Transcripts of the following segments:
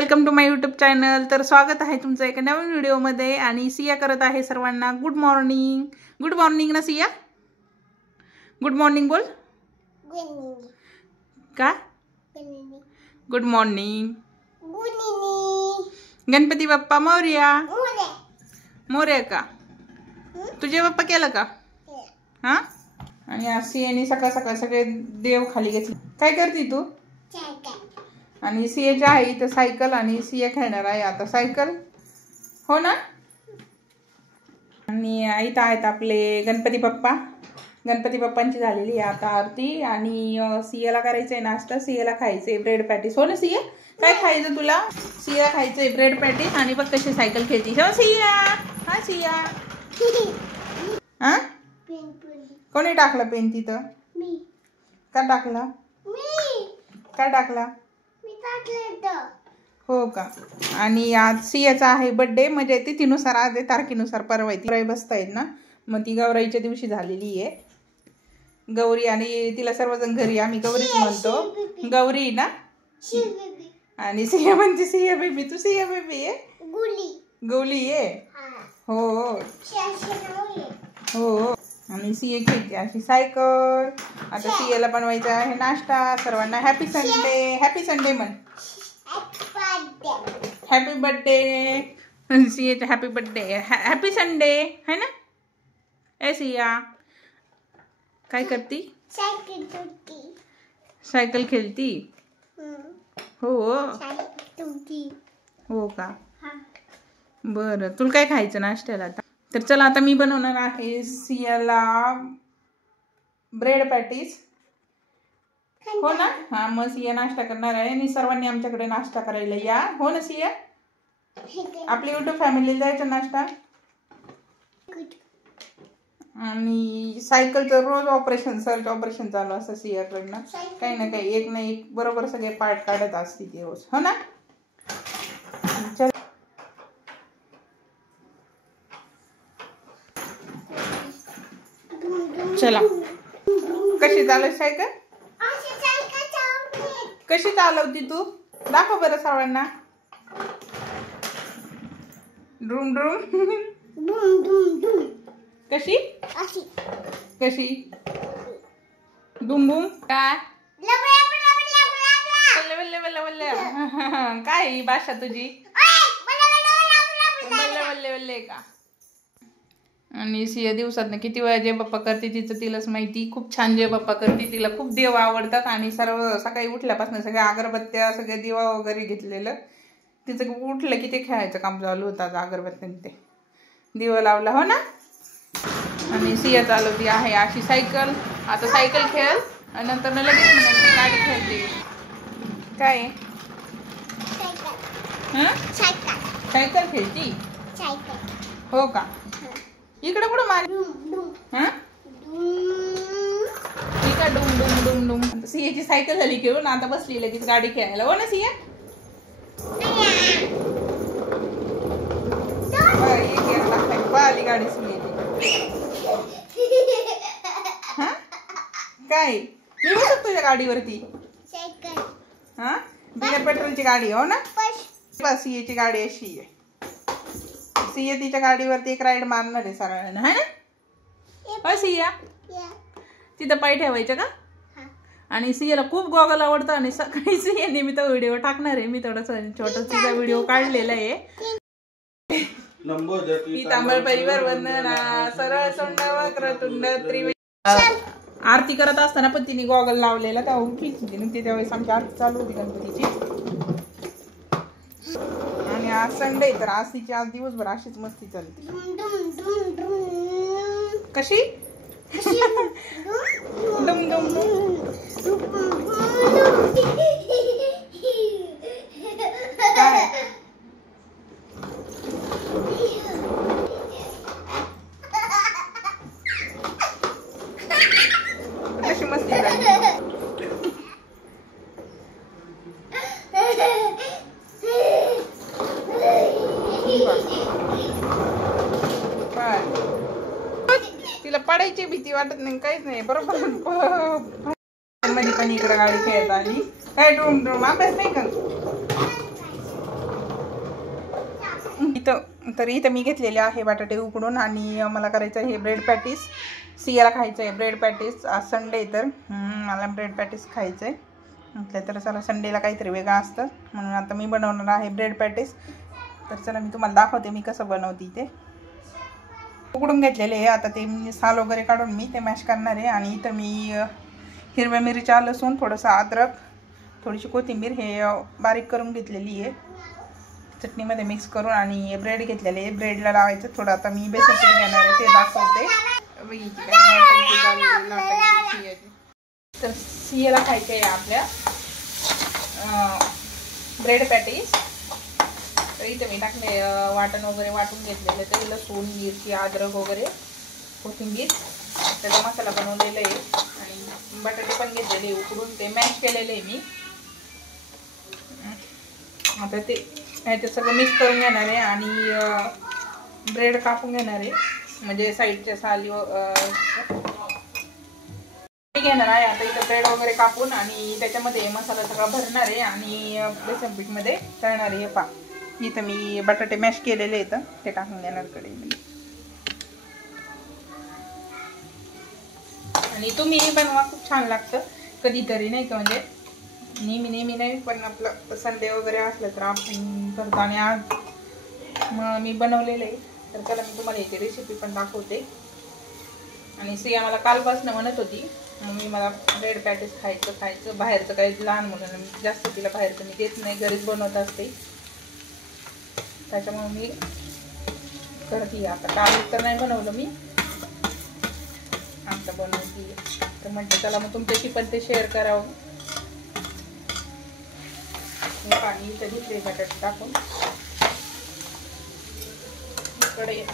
Welcome to my YouTube channel. तर स्वागत आहे तुमचं एका नवीन व्हिडिओमध्ये। आणि सिया करत आहे सर्वांना गुड मॉर्निंग। गुड मॉर्निंग ना सिया, गुड मॉर्निंग बोल का? Good morning. गणपती बाप्पा मोरया। मोरया का? तुझे बाप्पा केलं का? हा। आणि आज सियाने सकाळ सकाळ सगळे देव खाली घेतले। काय करते तू? आणि सियाची आहे इथं सायकल आणि सिया खेळणार आहे आता सायकल, हो ना। आणि इथं आहेत आपले गणपती बाप्पा। गणपती बाप्पांची झालेली आहे आता आरती। आणि सियाला करायचंय नाश्ता, सियाला खायचंय ब्रेड पॅटीस, हो ना सिया? काय खायचं तुला? सियाला खायचंय ब्रेड पॅटीस। आणि बघ कशी सायकल खेळती, हो सिया? हा सिया, हा कोणी टाकला पेन तिथं? मी। का टाकला? मी। का टाकला? मी टाकला हो का। आणि आज सियाचा आहे बर्थडे, म्हणजे तिथीनुसार आज आहे, तारखेनुसार परवा आहे। गौराई बसतायत ना, मग ती गौराईच्या दिवशी झालेली आहे गौरी। आणि तिला सर्वजण घरी आम्ही गौरीच म्हणतो, गौरी ना। आणि सिया म्हणते सिया बेबी, तू सिया बेबी आहे? गौली आहे हो हो। आणि सिया खेळते अशी सायकल। आता सियाला बनवायचा आहे नाश्ता। सर्वांना हॅपी संडे, हॅपी संडे म्हण, हॅपी बर्थडे सियाचा, हॅपी बर्थडे, हॅपी संडे है ना। ए सिया काय करती? सायकल खेळती हो हो का। बरं, तुला काय खायचं नाश्त्याला आता? तर चला आता मी बनवणार आहे सियाला ब्रेड पॅटीस, हो ना। हा, मग सिया नाश्ता करणार आहे आणि सर्वांनी आमच्याकडे नाश्ता करायला या, हो ना सिया? आपली यूट्यूब फॅमिलीला द्यायचा नाश्ता। आणि सायकलचं रोज ऑपरेशन, सर्च ऑपरेशन चालू असतं सियाकडनं, काही ना काही एक ना एक बरोबर सगळे पार्ट काढत असते ती रोज, हो ना। चला, कशी चालवते सायकल? कशी चालवती तू? दाखव बरं सर्वांना। ड्रूम ड्रूम कशी कशी डुम डुम काय? बल्ले बल्ले बल्ले काय ही भाषा तुझी? बल्ले बल्ले बल्ले का? आणि सिया दिवसात किती वेळा जय बाप्पा करते तिचं तिलाच माहिती। खूप छान जय बाप्पा करते, तिला खूप देव आवडतात। आणि सर्व सकाळी उठल्यापासून सगळ्या अगरबत्त्या, सगळे दिवा वगैरे घेतलेलं, तिचं उठलं की ते खेळायचं काम चालू होतं। अगरबत्त्याने ते दिवा लावला, हो ना। आणि सिया चालवती आहे अशी सायकल। आता सायकल खेळ आणि नंतर लगेच म्हणायची गाडी खेळते। काय सायकल खेळती हो का? इकडे कुठं मार, हा ठीक आहे, डुम डुम डुम डुम। सियाची सायकल झाली खेळून, आता बसली लगेच गाडी खेळायला, हो ना सिया? आली गाडी सियाची, हा काय? मी बसत तुझ्या गाडीवरती, हा बिगर पेट्रोलची गाडी, हो ना। बस सियाची गाडी अशी आहे। सिया तिच्या गाडीवरती एक राईड मारणार आहे सगळ्यांना, है ना? हो सिया, तिथं पाय ठेवायचं का? आणि सियाला खूप गॉगल आवडतं। आणि सकाळी सिया नेहमी तो व्हिडिओ टाकणार आहे, मी थोडासा छोटा तिचा व्हिडिओ काढलेला आहे। पीतांबर परिवार वंदना, सरळ सोंड वक्रतुंड त्रिवेणी। आरती करत असताना पण तिने गॉगल लावलेला, तेव्हा उठली तिने, त्याच्या वेळेस आमची आरती चालू होती गणपतीची। आणि आज संडे, तर आज तिची आज दिवसभर अशीच मस्ती चालते। कशी डुम डुम डुम काय? कशी मस्ती चालते? तिला पडायची भीती वाटत नाही, काहीच नाही, बरोबर मध्ये पण इकडे गाडी खेळत आली। काय ड्रूम ड्रूम अभ्यास नाही का? इथं मी घेतलेले आहे बटाटे उकडून आणि मला करायचं आहे हे ब्रेड पॅटीस. सियाला खायचं आहे ब्रेड पॅटीस. आज संडे तर मला ब्रेड पॅटीस खायचं आहे म्हटलं तर चला संडेला काहीतरी वेगळं असतं म्हणून आता मी बनवणार आहे ब्रेड पॅटीस. तर चला मी तुम्हाला दाखवते मी कसं बनवते ते. उकडून घेतलेले आहे आता ते मी साल वगैरे काढून मी ते मॅश करणार आहे. आणि इथं मी हिरव्या मिरच्या लसूण थोडंसं अद्रक थोडीशी कोथिंबीर हे बारीक करून घेतलेली आहे चटणीमध्ये मिक्स करून. आणि ब्रेड घेतलेले आहे ब्रेडला लावायचं थोडं. आता मी बेसन पीठ घेणार आहे ते दाखवते. तर सियाला खायचे आहे आपल्या ब्रेड पॅटीस. तर इथे मी टाकले वाटण वगैरे वाटून घेतलेलं ते लसूण मिरची अद्रक वगैरे कोथिंबीर त्याचा मसाला बनवलेला आहे. आणि बटाटे पण घेतलेले उकडून ते मॅश केलेले आहे मी. आता ते ह्याच्यात सगळं मिक्स करून घेणार आहे आणि ब्रेड कापून घेणार आहे म्हणजे साईडच्या साली घेणार आहे. आता इथं ब्रेड वगैरे कापून आणि त्याच्यामध्ये मसाला सगळा भरणार आहे आणि बेसन पीठमध्ये तळणार आहे. पा इथं मी बटाटे मॅश केलेले आहेत ते टाकून देणार कढईमध्ये. आणि तुम्ही बनवा खूप छान लागतं कधीतरी नाही का म्हणजे नेहमी नाही पण आपलं संडे वगैरे असलं तर आपण करतो. आणि आज मग मी बनवलेलं आहे तर त्याला मी तुम्हाला याची रेसिपी पण दाखवते. आणि सिया मला कालपासून म्हणत होती मम्मी मला ब्रेड पॅटीस खायचं बाहेरचं काही लहान मुलांना जास्त तिला बाहेरचं मी देत नाही घरीच बनवत असते त्याच्यामुळे मी करते. आता काल तर नाही बनवलं मी आता बनवते तर म्हटलं चला मग तुमच्याशी पण ते शेअर करावं. पाणी इथं घेतले बटाटे टाकून इकडे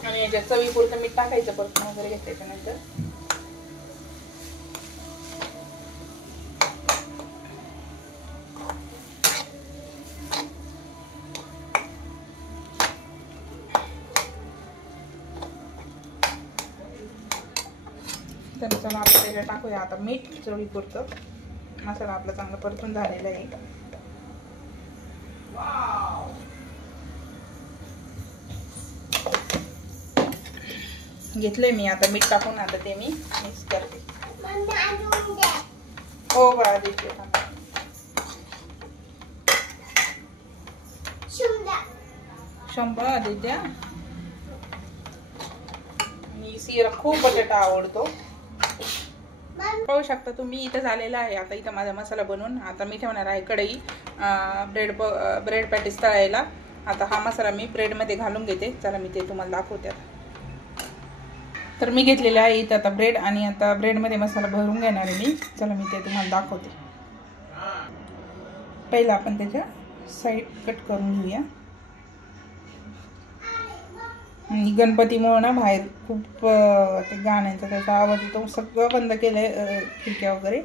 आणि याच्यात चवीपुरतं मीठ टाकायचं परतून वगैरे घेतल्याच्या नंतर. तर चला आपण त्याच्यात टाकूया आता मीठ चवीपुरतं. मसाला आपला चांगला परतून झालेला आहे. घेतलंय मी आता मीठ टाकून आता ते मी मिक्स करते. हो बघा देते शंभर देत्या. मी सियाला खूप बटाटा आवडतो पाहू शकता तुम्ही. इथं झालेला आहे आता इथं माझा मसाला बनवून आता मी ठेवणार आहे कढई ब्रेड पॅटीस तळायला. आता हा मसाला मी ब्रेडमध्ये घालून घेते चला मी ते तुम्हाला दाखवते. आता तर मी घेतलेले आहे इथं आता ब्रेड आणि आता ब्रेडमध्ये मसाला भरून घेणार आहे मी. चला मी ते तुम्हाला दाखवते. पहिला आपण त्याच्या साईड कट करून घेऊया. आणि गणपतीमुळे ना बाहेर खूप ते गाण्यांचा त्याचा आवाज येतो सगळं बंद केलंय खिडक्या वगैरे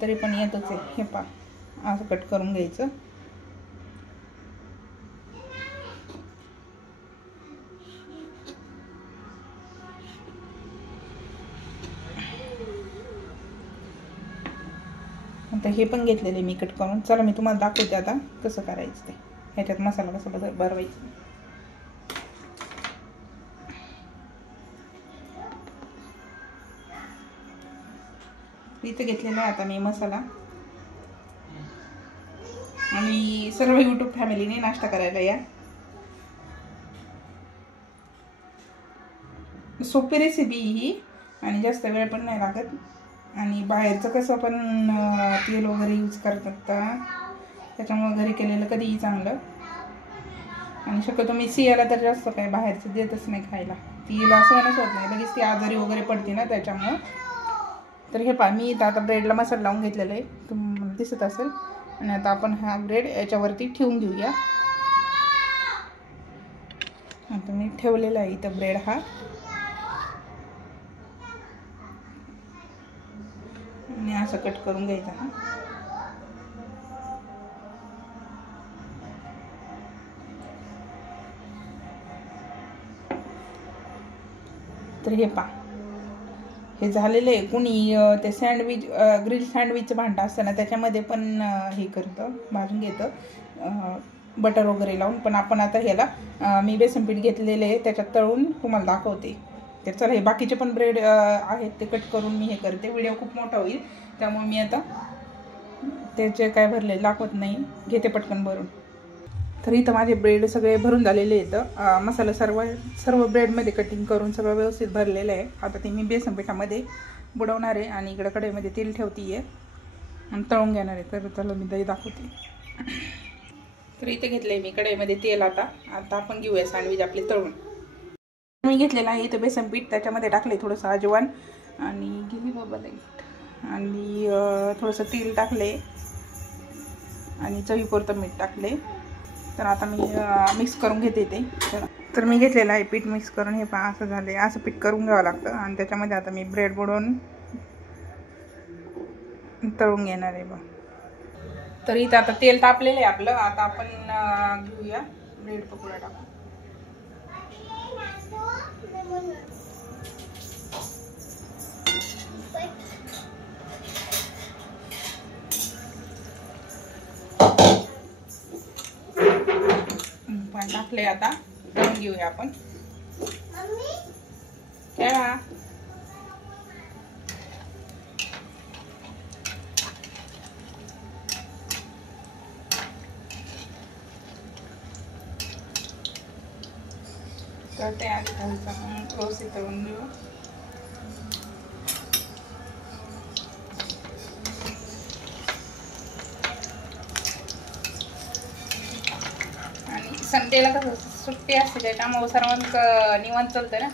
तरी पण येतच आहे. हे पा असं कट करून घ्यायचं. आता हे पण घेतलेले मी कट करून. चला मी तुम्हाला दाखवते आता कसं करायचं ते. ह्याच्यात मसाला कसा भरवायचा. इथं घेतलेला आहे आता मी मसाला. आणि सर्व यूट्यूब फॅमिलीने नाश्ता करायला या. सोपी रेसिपी ही आणि जास्त वेळ पण नाही लागत. आणि बाहेरचं कसं पण तेल वगैरे यूज करतात त्याच्यामुळे घरी केलेलं कधीही चांगलं. आणि शक्यतो मी सियाला तर जास्त काय बाहेरचं देतच नाही खायला. तिला सहनच होत नाही लगेच ती आजारी वगैरे पडते ना त्याच्यामुळं. तर हे पहा मी इथं आता ब्रेडला मसाला लावून घेतलेला आहे तुम्हाला दिसत असेल. आणि आता आपण हा ब्रेड याच्यावरती ठेवून घेऊया. आता मी ठेवलेला आहे इथं ब्रेड हा. आणि असं कट करून घ्यायचा हा. तर हे पहा हे झालेलं आहे. कुणी ते सँडविच ग्रिल सँडविचचं भांडं असतं ना त्याच्यामध्ये पण हे करतं, भाजून घेतं बटर वगैरे लावून. पण आपण आता ह्याला मी बेसन पीठ घेतलेले आहे त्याच्यात तळून तुम्हाला दाखवते. तर चला, हे बाकीचे पण ब्रेड आहेत ते कट करून मी हे करते. व्हिडिओ खूप मोठा होईल त्यामुळे मी आता त्याचे काय भरले दाखवत नाही, घेते पटकन भरून. तर इथं माझे ब्रेड सगळे भरून झालेले आहेत. मसाला सर्व ब्रेडमध्ये कटिंग करून सगळं व्यवस्थित भरलेलं आहे. आता ते मी बेसन पिठामध्ये बुडवणार आहे आणि इकडं कढईमध्ये तेल ठेवते आहे आणि तळून घेणार आहे. तर चला मी दही दाखवते. तर इथे घेतलं आहे मी कढईमध्ये तेल. आता आपण घेऊया सँडविच आपले तळून. मी घेतलेलं आहे इथं बेसन पीठ, त्याच्यामध्ये टाकले थोडंसं अजवान आणि गेली बाबा लाईट आणि थोडंसं तेल टाकले आणि चवीपुरतं मीठ टाकले. तर आता मी मिक्स करून घेते ते. तर मी घेतलेलं आहे पीठ मिक्स करून. हे पहा असं झालं, असं पीठ करून घ्यावं लागतं आणि त्याच्यामध्ये आता मी ब्रेड बुडवून तळून घेणार आहे बघ. तर इथं आता तेल तापलेलं आहे आपलं. आता आपण घेऊया ब्रेड पकोडा टाकून. टाकले, आता तळून घेऊया आपण. खेळा. तर ते आधी व्यवस्थित तळून घेऊ. आणि संडेला कसं सुट्टी असते त्याच्यामुळे सर्वांचं निवांत चालतं ना.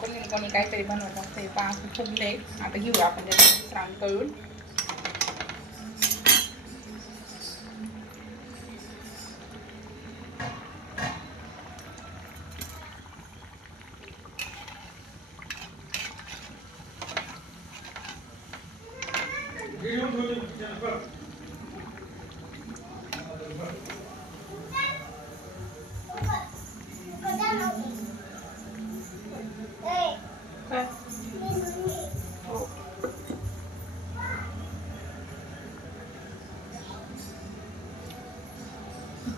कोणी काहीतरी बनवत असते. पाच फुगले, आता घेऊया आपण त्याच्यात श्राम तळून.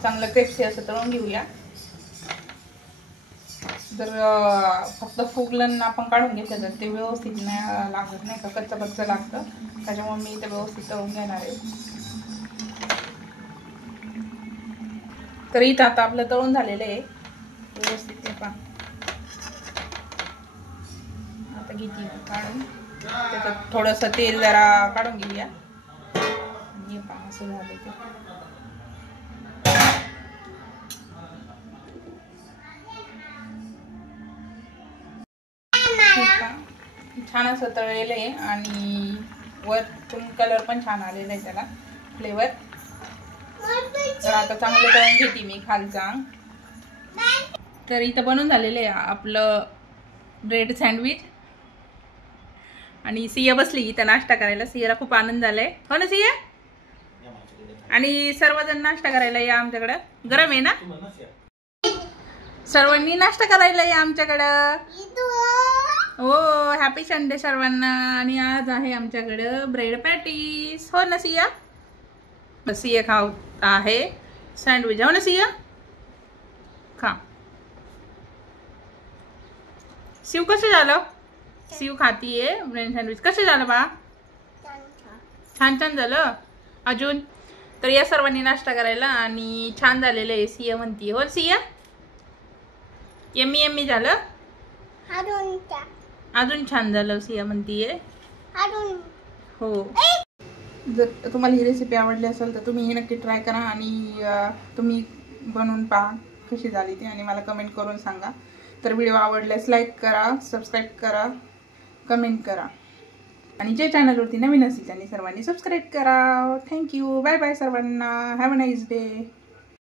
चांगलं क्रिस्पी असं तळून घेऊया. जर फक्त फुगलं आपण काढून घेतलं तर ते व्यवस्थित नाही लागत, नाही का, कच्चं लागतं. त्याच्यामुळे मी ते व्यवस्थित तळून घेणार आहे. तर इथं आता आपलं तळून झालेलं आहे व्यवस्थित. पहा आता घेते काढून, त्याच्यात थोडंसं तेल जरा काढून घेऊया. हे पहा असं झालं ते. छान असं तळलेलं आहे आणि वरतून कलर पण छान आलेला आहे त्याला, फ्लेवर. तर आता चांगलं तळून घेते मी खालचा. तर इथं बनवून झालेलं आहे आपलं ब्रेड सँडविच आणि सिया बसली इथं नाश्ता करायला. सियाला खूप आनंद झालाय, हो ना सिया? आणि सर्वजण नाश्ता करायला या आमच्याकडं. गरम आहे ना? सर्वांनी नाश्ता करायला या आमच्याकडं. हो, हॅपी संडे सर्वांना. आणि आज आहे आमच्याकडं ब्रेड पॅटीस, हो ना सिया? सिया खात आहे सँडविच, हो ना सिया? खा. शिव कसं झालं? शिव खातीये ब्रेड सँडविच. कसं झालं बा? छान छान झालं. अजून तर या सर्वांनी नाश्ता करायला आणि छान झालेलं आहे सिया म्हणतीये, हो सिया? यम्मी यम्मी झालं. अजून छान झालं सिया म्हणतीये. हो. जर तुम्हाला ही रेसिपी आवडली असेल तर तुम्ही हे नक्की ट्राय करा आणि तुम्ही बनवून पहा कशी झाली ती आणि मला कमेंट करून सांगा. तर व्हिडिओ आवडल्यास लाईक करा, सबस्क्राईब करा, कमेंट करा आणि जे चॅनलवरती नवीन असेल त्यांनी सर्वांनी सबस्क्राईब करा. थँक्यू. बाय बाय सर्वांना. Have a nice day.